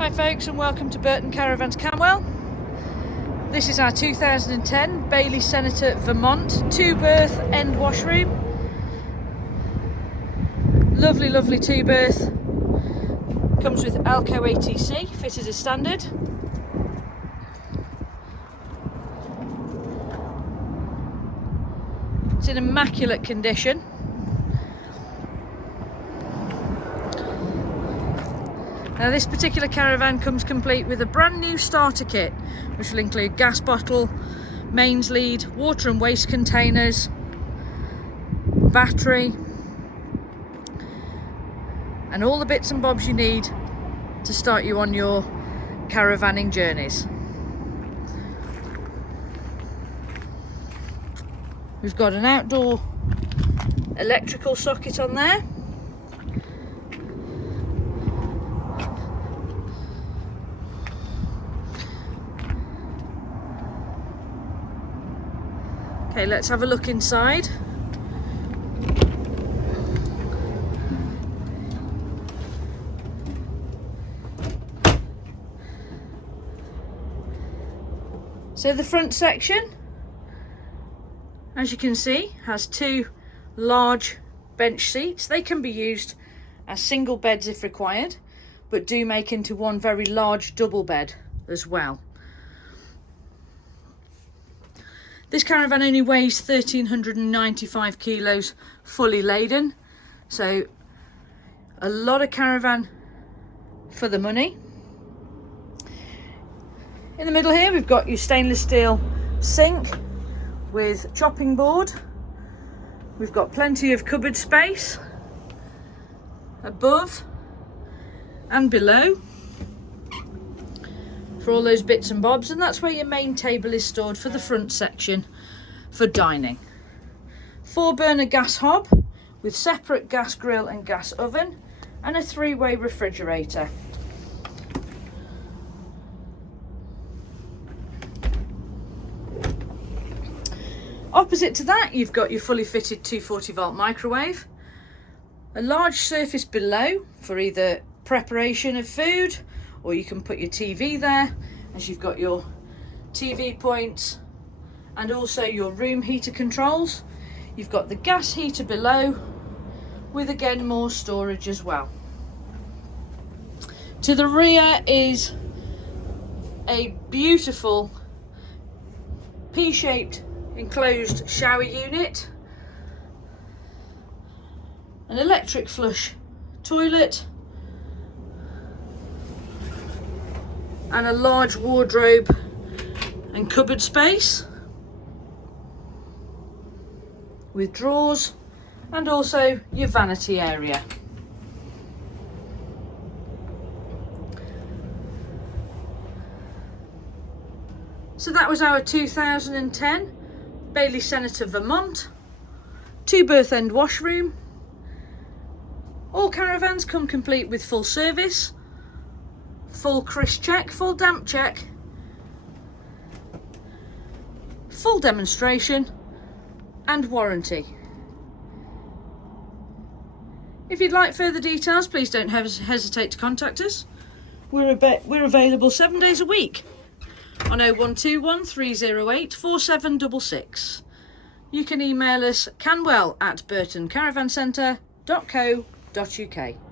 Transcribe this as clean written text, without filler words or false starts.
Hi folks, and welcome to Burton Caravans Camwell. This is our 2010 Bailey Senator Vermont 2-berth end washroom. Lovely 2-berth. Comes with Alco ATC fitted as standard. It's in immaculate condition. Now this particular caravan comes complete with a brand new starter kit, which will include gas bottle, mains lead, water and waste containers, battery, and all the bits and bobs you need to start you on your caravanning journeys. We've got an outdoor electrical socket on there. Okay, let's have a look inside. So the front section, as you can see, has two large bench seats. They can be used as single beds if required, but do make into one very large double bed as well. This caravan only weighs 1,395 kilos fully laden, so a lot of caravan for the money. In the middle here we've got your stainless steel sink with chopping board. We've got plenty of cupboard space above and below for all those bits and bobs, and that's where your main table is stored for the front section for dining. 4-burner gas hob with separate gas grill and gas oven, and a 3-way refrigerator. Opposite to that you've got your fully fitted 240-volt microwave, a large surface below for either preparation of food, or you can put your TV there, as you've got your TV points and also your room heater controls. You've got the gas heater below with again more storage as well. To the rear is a beautiful P-shaped enclosed shower unit, an electric flush toilet, and a large wardrobe and cupboard space with drawers, and also your vanity area. So that was our 2010 Bailey Senator Vermont 2-berth end washroom. All caravans come complete with full service, full crisp check, full damp check, full demonstration and warranty. If you'd like further details, please don't hesitate to contact us. We're available 7 days a week on 0121 308 4766. You can email us canwell@burtoncaravancenter.co.uk.